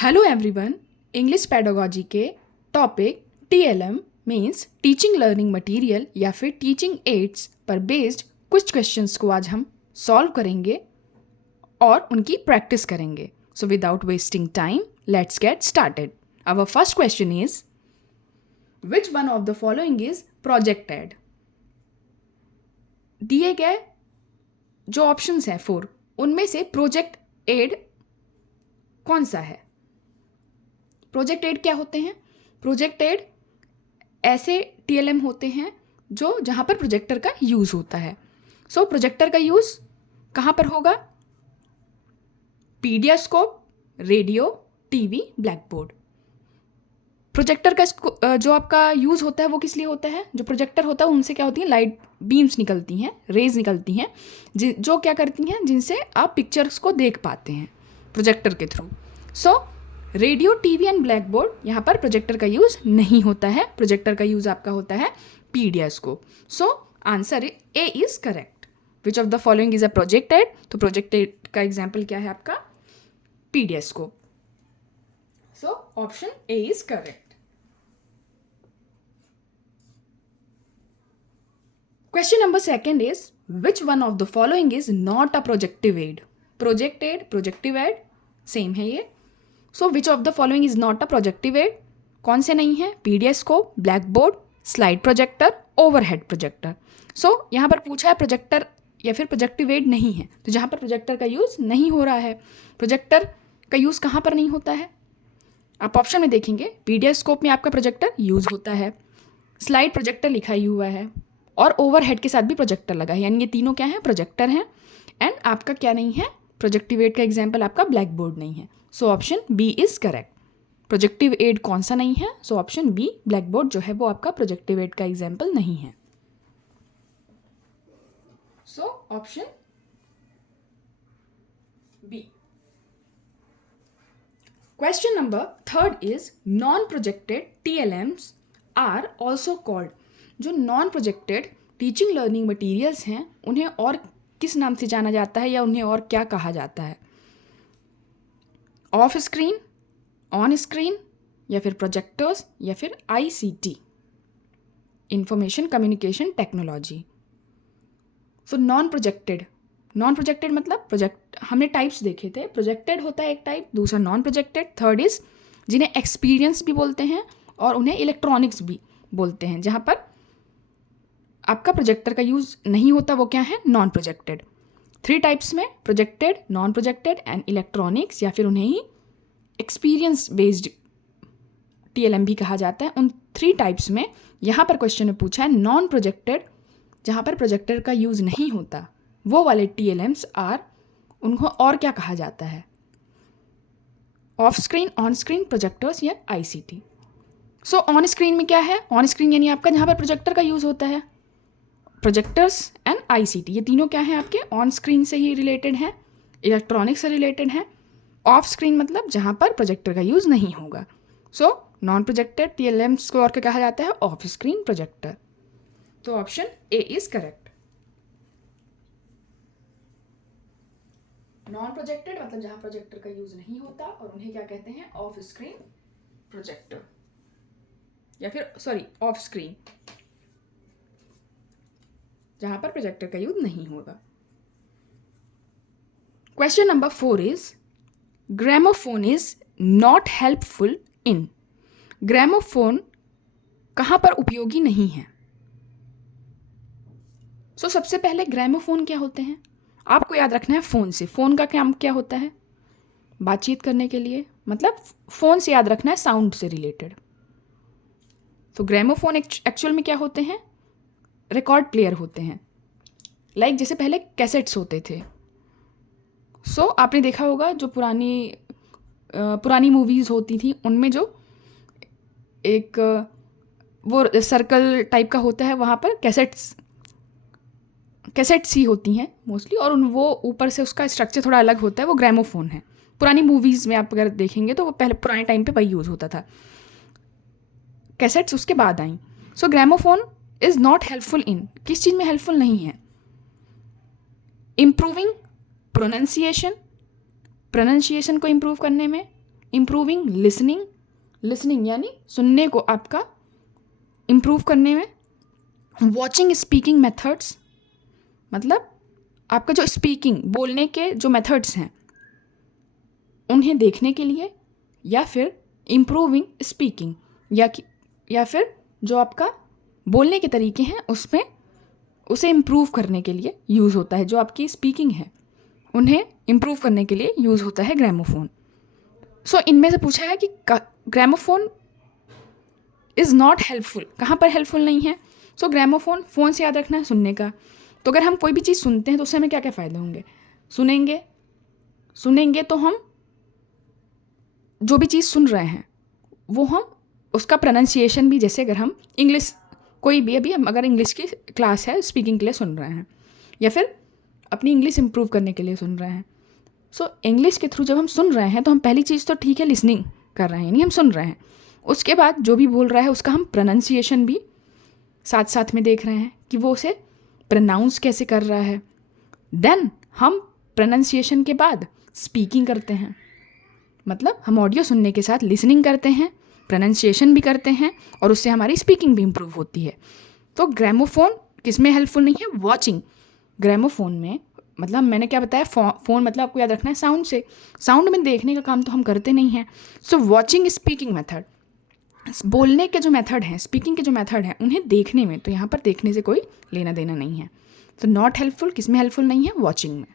Hello everyone, English pedagogy के topic TLM means teaching learning material या फिर teaching aids पर बेस्ड कुछ क्वेश्चंस को आज हम सॉल्व करेंगे और उनकी प्रैक्टिस करेंगे. So without wasting time let's get started. Our first question is which one of the following is project aid. दिए गए जो ऑप्शंस हैं 4 उनमें से प्रोजेक्ट एड कौन सा है. प्रोजेक्ट एड क्या होते हैं? प्रोजेक्ट एड ऐसे टीएलएम होते हैं जो जहाँ पर प्रोजेक्टर का यूज़ होता है. सो प्रोजेक्टर का यूज़ कहाँ पर होगा? Epidiascope, radio, TV, blackboard. Projector का जो आपका यूज़ होता है वो किस लिए होता है? जो प्रोजेक्टर होता है उनसे क्या होती है, लाइट बीम्स निकलती हैं, रेज निकलती हैं जो क्या करती हैं, जिनसे आप पिक्चर्स को देख पाते हैं प्रोजेक्टर के through. So radio, TV and black board यहाँ पर प्रोजेक्टर का यूज़ नहीं होता है. प्रोजेक्टर का यूज़ आपका होता है epidiascope. So answer A is correct. Which of the following is a project aid. तो प्रोजेक्ट एड का एग्जाम्पल क्या है आपका? Epidiascope. So option A is correct. Question number second is which one of the following is not a projective aid. Project aid, projective aid same है ये. So which of the following is not a projective aid. कौन से नहीं है? Epidiascope, black board, slide projector, overhead projector. So यहाँ पर पूछा है प्रोजेक्टर या फिर प्रोजेक्टिव एड नहीं है, तो जहाँ पर प्रोजेक्टर का यूज़ नहीं हो रहा है. प्रोजेक्टर का यूज़ कहाँ पर नहीं होता है? आप ऑप्शन में देखेंगे. पीडियास्कोप में आपका प्रोजेक्टर यूज़ होता है, स्लाइड प्रोजेक्टर लिखा ही हुआ है, और ओवरहेड के साथ भी प्रोजेक्टर लगा है. यानी ये तीनों क्या है? प्रोजेक्टर हैं. एंड आपका क्या नहीं है? प्रोजेक्टिव एड का एग्जाम्पल आपका ब्लैक बोर्ड नहीं है. So option B is correct. Projective aid कौन सा नहीं है? So option B, blackboard जो है वो आपका प्रोजेक्टिव एड का एग्जाम्पल नहीं है. So option B. Question number third is non projected TLMs are also called. जो non projected teaching learning materials हैं उन्हें और किस नाम से जाना जाता है या उन्हें और क्या कहा जाता है? ऑफ स्क्रीन, ऑन स्क्रीन, या फिर प्रोजेक्टर्स, या फिर ICT, information communication technology. So non projected मतलब प्रोजेक्ट हमने टाइप्स देखे थे. प्रोजेक्टेड होता है एक टाइप, दूसरा नॉन प्रोजेक्टेड, थर्ड इज जिन्हें एक्सपीरियंस भी बोलते हैं और उन्हें इलेक्ट्रॉनिक्स भी बोलते हैं. जहाँ पर आपका प्रोजेक्टर का यूज़ नहीं होता वो क्या है? Non projected. 3 टाइप्स में projected, non projected and electronics, या फिर उन्हें ही एक्सपीरियंस बेस्ड टीएलएम भी कहा जाता है. उन 3 टाइप्स में यहाँ पर क्वेश्चन में पूछा है नॉन प्रोजेक्टेड, जहाँ पर प्रोजेक्टर का यूज़ नहीं होता वो वाले टीएलएम्स आर, उनको और क्या कहा जाता है? Off screen, on screen, projectors या आईसीटी. सो ऑन स्क्रीन में क्या है? ऑन स्क्रीन यानी आपका जहाँ पर प्रोजेक्टर का यूज़ होता है. प्रोजेक्टर्स एंड आईसीटी ये तीनों क्या हैं? आपके ऑन स्क्रीन से ही रिलेटेड हैं, इलेक्ट्रॉनिक्स से रिलेटेड हैं. ऑफ स्क्रीन मतलब जहाँ पर प्रोजेक्टर का यूज़ नहीं होगा. सो नॉन प्रोजेक्टेड टीएलएम्स को और क्या कहा जाता है? Off screen projector. तो option A is correct. Non projected मतलब जहाँ प्रोजेक्टर का यूज़ नहीं होता और उन्हें क्या कहते हैं? ऑफ स्क्रीन प्रोजेक्टर, या फिर सॉरी ऑफ स्क्रीन, जहाँ पर प्रोजेक्टर का यूज नहीं होगा. Question number 4 is gramophone is not helpful in. Gramophone कहाँ पर उपयोगी नहीं है? सो सबसे पहले ग्रामोफोन क्या होते हैं आपको याद रखना है. फ़ोन से, फ़ोन का काम क्या होता है? बातचीत करने के लिए, मतलब फ़ोन से याद रखना है, साउंड से रिलेटेड. तो ग्रामोफोन एक्चुअल में क्या होते हैं? रिकॉर्ड प्लेयर होते हैं. लाइक जैसे पहले कैसेट्स होते थे. सो आपने देखा होगा जो पुरानी मूवीज़ होती थी उनमें जो एक वो सर्कल टाइप का होता है, वहाँ पर कैसेट्स ही होती हैं मोस्टली, और वो ऊपर से उसका स्ट्रक्चर थोड़ा अलग होता है, वो ग्रामोफोन है. पुरानी मूवीज़ में आप अगर देखेंगे तो वो पहले पुराने टाइम पे वही यूज़ होता था. कैसेट्स उसके बाद आई. So gramophone is not helpful in, किस चीज़ में हेल्पफुल नहीं है? इम्प्रूविंग प्रोनाउंसिएशन को इम्प्रूव करने में, इम्प्रूविंग लिसनिंग, लिसनिंग यानी सुनने को आपका इम्प्रूव करने में। वॉचिंग स्पीकिंग मेथड्स, मतलब आपका जो स्पीकिंग बोलने के जो मेथड्स हैं उन्हें देखने के लिए, या फिर इम्प्रूविंग स्पीकिंग या फिर जो आपका बोलने के तरीके हैं उसमें उसे इम्प्रूव करने के लिए यूज़ होता है। जो आपकी स्पीकिंग है उन्हें इम्प्रूव करने के लिए यूज़ होता है ग्रामोफोन। सो इनमें से पूछा है कि ग्रामोफोन इज़ नॉट हेल्पफुल, कहाँ पर हेल्पफुल नहीं है। सो ग्रामोफोन, फ़ोन से याद रखना है सुनने का। तो अगर हम कोई भी चीज़ सुनते हैं तो उससे हमें क्या क्या फ़ायदे होंगे। सुनेंगे तो हम जो भी चीज़ सुन रहे हैं वो हम उसका प्रोनाउंसिएशन भी, जैसे अगर हम इंग्लिश कोई भी, अभी हम अगर इंग्लिश की क्लास है स्पीकिंग के लिए सुन रहे हैं या फिर अपनी इंग्लिश इम्प्रूव करने के लिए सुन रहे हैं, सो इंग्लिश के थ्रू जब हम सुन रहे हैं तो हम पहली चीज़ तो ठीक है लिसनिंग कर रहे हैं, यानी हम सुन रहे हैं। उसके बाद जो भी बोल रहा है उसका हम प्रोनाउंसिएशन भी साथ साथ में देख रहे हैं कि वो उसे प्रोनाउंस कैसे कर रहा है। देन हम प्रोनाउंसिएशन के बाद स्पीकिंग करते हैं, मतलब हम ऑडियो सुनने के साथ लिसनिंग करते हैं, प्रोनाउंसिएशन भी करते हैं और उससे हमारी स्पीकिंग भी इम्प्रूव होती है। तो ग्रामोफोन किस में हेल्पफुल नहीं है, वॉचिंग। ग्रामोफोन में मतलब मैंने क्या बताया, फ़ोन मतलब आपको याद रखना है साउंड से, साउंड में देखने का काम तो हम करते नहीं हैं। सो वॉचिंग स्पीकिंग मेथड, बोलने के जो मेथड हैं, स्पीकिंग के जो मेथड हैं उन्हें देखने में, तो यहाँ पर देखने से कोई लेना देना नहीं है। तो नॉट हेल्पफुल किस में हेल्पफुल नहीं है, वॉचिंग में।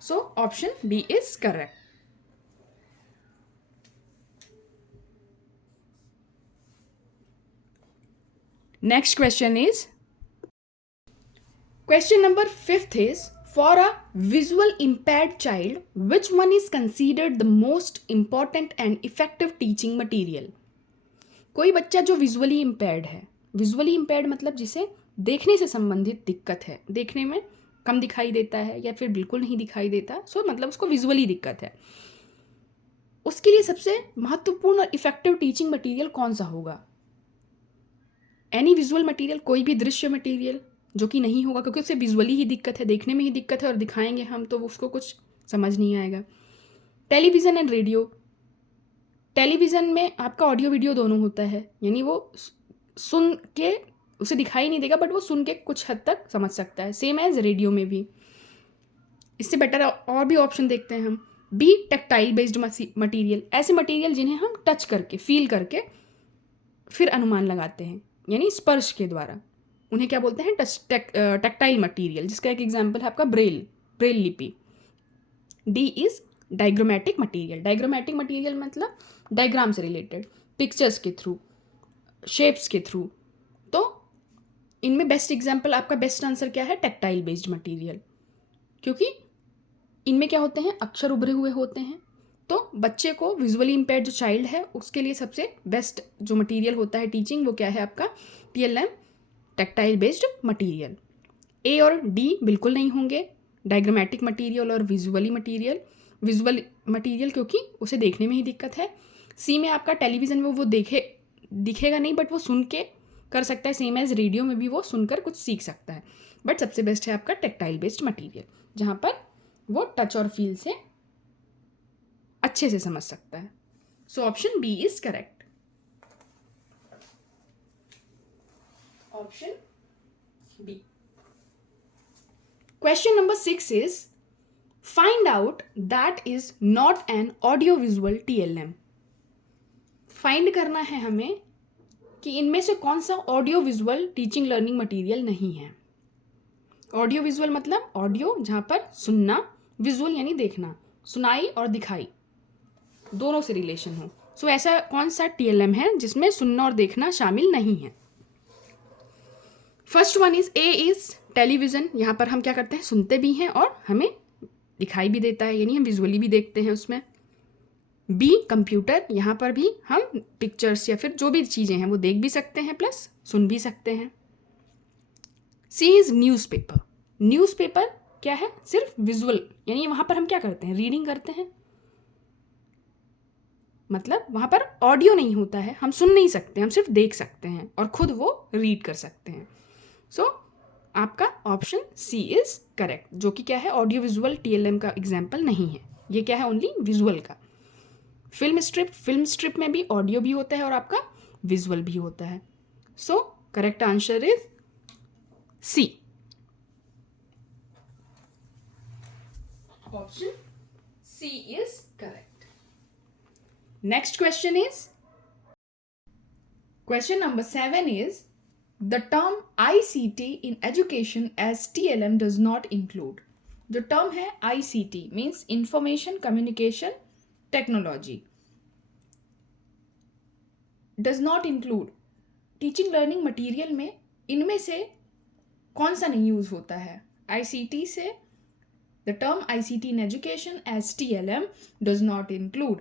So option B is correct. Next question is, question number 5th is, for a visual impaired child, which one is considered the most important and effective teaching material? कोई बच्चा जो visually impaired है, visually impaired मतलब जिसे देखने से संबंधित दिक्कत है, देखने में कम दिखाई देता है या फिर बिल्कुल नहीं दिखाई देता, सो मतलब उसको विजुअली दिक्कत है, उसके लिए सबसे महत्वपूर्ण और इफेक्टिव टीचिंग मटीरियल कौन सा होगा। एनी विजुअल मटेरियल, कोई भी दृश्य मटेरियल जो कि नहीं होगा, क्योंकि उसे विजुअली ही दिक्कत है, देखने में ही दिक्कत है और दिखाएंगे हम तो उसको कुछ समझ नहीं आएगा। टेलीविज़न एंड रेडियो, टेलीविज़न में आपका ऑडियो वीडियो दोनों होता है, यानी वो सुन के उसे दिखाई नहीं देगा बट वो सुन के कुछ हद तक समझ सकता है, सेम एज रेडियो में भी। इससे बेटर और भी ऑप्शन देखते हैं हम। बी टेक्टाइल बेस्ड मटीरियल, ऐसे मटीरियल जिन्हें हम टच करके फील करके फिर अनुमान लगाते हैं, यानी स्पर्श के द्वारा, उन्हें क्या बोलते हैं, टेक्टाइल मटेरियल, जिसका एक एग्जांपल है आपका ब्रेल लिपि। D is diagrammatic material, diagrammatic material मतलब डायग्राम से रिलेटेड, पिक्चर्स के थ्रू, शेप्स के थ्रू। तो इनमें बेस्ट एग्जांपल, आपका बेस्ट आंसर क्या है, टेक्टाइल बेस्ड मटेरियल, क्योंकि इनमें क्या होते हैं, अक्षर उभरे हुए होते हैं। तो बच्चे को, विजुअली इम्पेयर्ड जो चाइल्ड है उसके लिए सबसे बेस्ट जो मटेरियल होता है टीचिंग, वो क्या है आपका TLM, टेक्टाइल बेस्ड मटेरियल। ए और डी बिल्कुल नहीं होंगे, डायग्रामेटिक मटेरियल और विजुअल मटेरियल, क्योंकि उसे देखने में ही दिक्कत है। सी में आपका टेलीविज़न में वो दिखेगा नहीं बट वो सुन के कर सकता है, सेम एज रेडियो में भी वो सुनकर कुछ सीख सकता है। बट सबसे बेस्ट है आपका टेक्टाइल बेस्ड मटेरियल, जहाँ पर वो टच और फील से अच्छे से समझ सकता है। So option B is correct. Option B. Question number 6 is, find out that is not an audio visual TLM। Find करना है हमें कि इनमें से कौन सा audio visual teaching learning material नहीं है। ऑडियो विजुअल मतलब ऑडियो जहाँ पर सुनना, विजुअल यानी देखना, सुनाई और दिखाई दोनों से रिलेशन हो। सो ऐसा कौन सा TLM है जिसमें सुनना और देखना शामिल नहीं है। First one is, A is television, यहाँ पर हम क्या करते हैं, सुनते भी हैं और हमें दिखाई भी देता है, यानी हम विजुअली भी देखते हैं उसमें। बी कंप्यूटर, यहाँ पर भी हम पिक्चर्स या फिर जो भी चीज़ें हैं वो देख भी सकते हैं प्लस सुन भी सकते हैं। सी इज न्यूज़पेपर, न्यूज़पेपर क्या है, सिर्फ विजुअल, यानी वहाँ पर हम क्या करते हैं, रीडिंग करते हैं, मतलब वहाँ पर ऑडियो नहीं होता है, हम सुन नहीं सकते, हम सिर्फ देख सकते हैं और खुद वो रीड कर सकते हैं। सो आपका ऑप्शन सी इज करेक्ट, जो कि क्या है, ऑडियो विजुअल TLM का एग्जाम्पल नहीं है, ये क्या है, ओनली विजुअल का। फिल्म स्ट्रिप में भी ऑडियो भी होता है और आपका विजुअल भी होता है. So correct answer is C. Option C is correct. Next question is question number 7 is the term ICT in education as TLM does not include. जो टर्म है ICT means information communication technology does not include teaching learning material में इनमें से कौन सा नहीं use होता है. ICT से the term ICT in education as TLM does not include.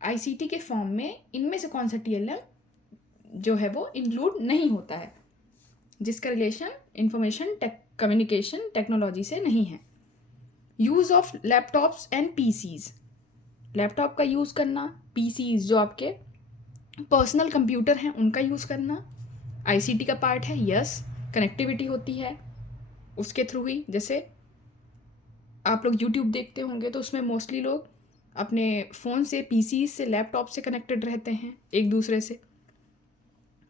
ICT के फॉर्म में इनमें से कौन सा TLM जो है वो इंक्लूड नहीं होता है, जिसका रिलेशन इंफॉर्मेशन कम्युनिकेशन टेक्नोलॉजी से नहीं है. Use of laptops and PCs. Laptop का यूज़ करना, PCs जो आपके पर्सनल कंप्यूटर हैं उनका यूज़ करना ICT का पार्ट है. यस, कनेक्टिविटी होती है उसके थ्रू ही. जैसे आप लोग YouTube देखते होंगे तो उसमें मोस्टली लोग अपने फ़ोन से, PCs से, लैपटॉप से कनेक्टेड रहते हैं एक दूसरे से.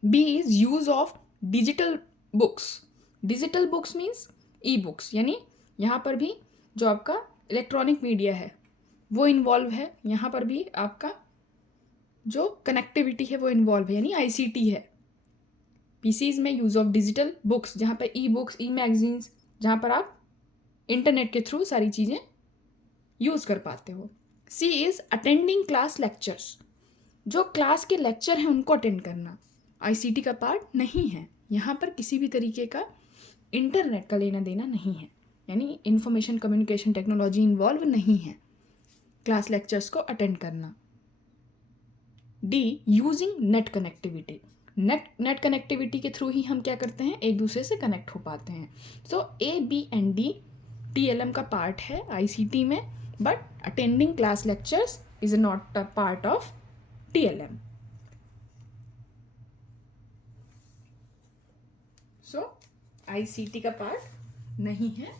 B is use of digital books. Digital books means e books, यानी यहाँ पर भी जो आपका इलेक्ट्रॉनिक मीडिया है वो इन्वॉल्व है. यहाँ पर भी आपका जो कनेक्टिविटी है वो इन्वॉल्व है, यानी ICT है. PCs में यूज़ ऑफ डिजिटल बुक्स, जहाँ पर ई बुक्स, ई मैगजीन्स, जहाँ पर आप इंटरनेट के थ्रू सारी चीज़ें यूज़ कर पाते हो. C is attending class lectures. जो क्लास के लेक्चर हैं उनको अटेंड करना ICT का पार्ट नहीं है. यहाँ पर किसी भी तरीके का इंटरनेट का लेना देना नहीं है, यानी इंफॉर्मेशन कम्युनिकेशन टेक्नोलॉजी इन्वॉल्व नहीं है क्लास लेक्चर्स को अटेंड करना. D using net connectivity. Net connectivity के थ्रू ही हम क्या करते हैं, एक दूसरे से कनेक्ट हो पाते हैं. So A, B and D TLM का पार्ट है ICT में, but attending class lectures is not a part of TLM. So ICT का पार्ट नहीं है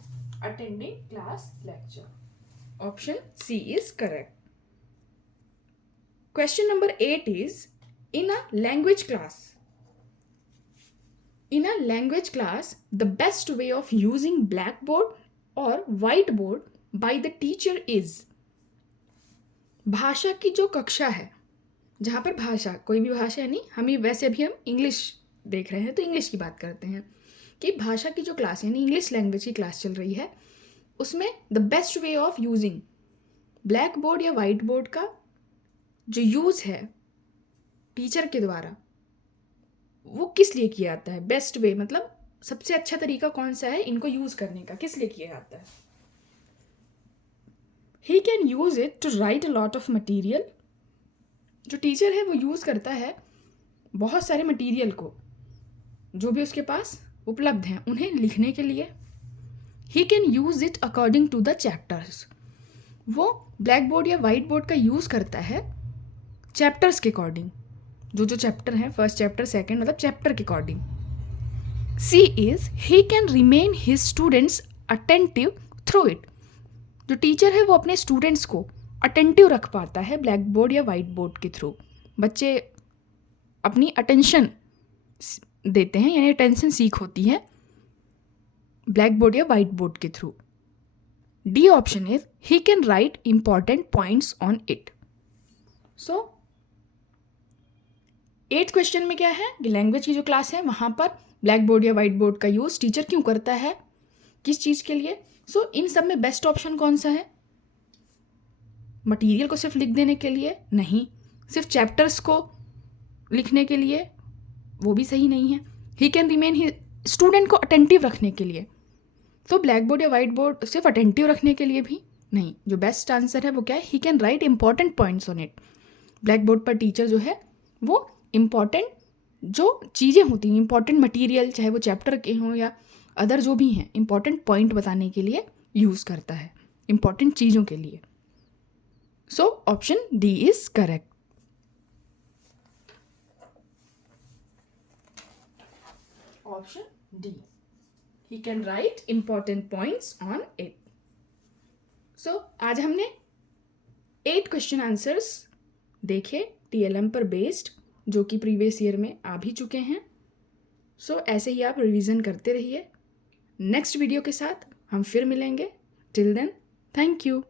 attending class lecture. Option C is correct. Question number 8 is in a language class. In a language class the best way of using blackboard और whiteboard by the teacher is. भाषा की जो कक्षा है, जहाँ पर भाषा, कोई भी भाषा, यानी वैसे भी हम इंग्लिश देख रहे हैं तो इंग्लिश की बात करते हैं, कि भाषा की जो क्लास यानी इंग्लिश लैंग्वेज की क्लास चल रही है, उसमें the best way of using blackboard या वाइट बोर्ड का जो यूज़ है टीचर के द्वारा, वो किस लिए किया जाता है. बेस्ट वे मतलब सबसे अच्छा तरीका कौन सा है इनको यूज़ करने का, किस लिए किया जाता है. He can use it to write a lot of material. जो टीचर है वो यूज़ करता है बहुत सारे मटीरियल को, जो भी उसके पास उपलब्ध हैं उन्हें लिखने के लिए. He can use it according to the chapters. वो ब्लैक बोर्ड या वाइट बोर्ड का यूज़ करता है चैप्टर्स के अकॉर्डिंग, जो चैप्टर हैं, फर्स्ट चैप्टर, सेकंड, मतलब चैप्टर के according. C is he can remain his students attentive through it. जो टीचर है वो अपने स्टूडेंट्स को अटेंटिव रख पाता है ब्लैक बोर्ड या वाइट बोर्ड के थ्रू. बच्चे अपनी अटेंशन देते हैं, यानी अटेंशन सीख होती है ब्लैक बोर्ड या वाइट बोर्ड के through. D option is he can write important points on it. So 8th question में क्या है कि लैंग्वेज की जो क्लास है वहाँ पर ब्लैक बोर्ड या वाइट बोर्ड का यूज़ टीचर क्यों करता है, किस चीज़ के लिए. सो इन सब में बेस्ट ऑप्शन कौन सा है. मटीरियल को सिर्फ लिख देने के लिए नहीं, सिर्फ चैप्टर्स को लिखने के लिए, वो भी सही नहीं है. He can remain he student को अटेंटिव रखने के लिए. तो ब्लैक बोर्ड या वाइट बोर्ड सिर्फ अटेंटिव रखने के लिए भी नहीं. जो बेस्ट आंसर है वो क्या है, he can write important points on it. Black board पर टीचर जो है वो इम्पॉर्टेंट जो चीज़ें होती हैं, इंपॉर्टेंट मटीरियल, चाहे वो चैप्टर के हों या अदर जो भी हैं, इंपॉर्टेंट पॉइंट बताने के लिए यूज़ करता है, इंपॉर्टेंट चीज़ों के लिए. So option D is correct. Option D, he can write important points on it. So आज हमने 8 क्वेश्चन आंसर्स देखे TLM पर बेस्ड, जो कि प्रीवियस ईयर में आ भी चुके हैं। सो ऐसे ही आप रिवीजन करते रहिए। नेक्स्ट वीडियो के साथ हम फिर मिलेंगे। Till then, thank you.